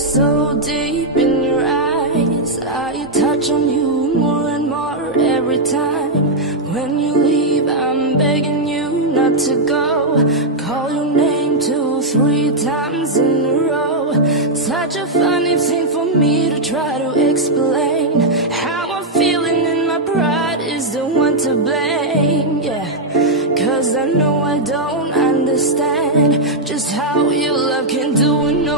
so deep in your eyes. I touch on you more and more every time. When you leave, I'm begging you not to go. Call your name 2, 3 times in a row. Such a funny thing for me to try to explain. How I'm feeling and my pride is the one to blame. Yeah, 'cause I know I don't understand just how your love can do it.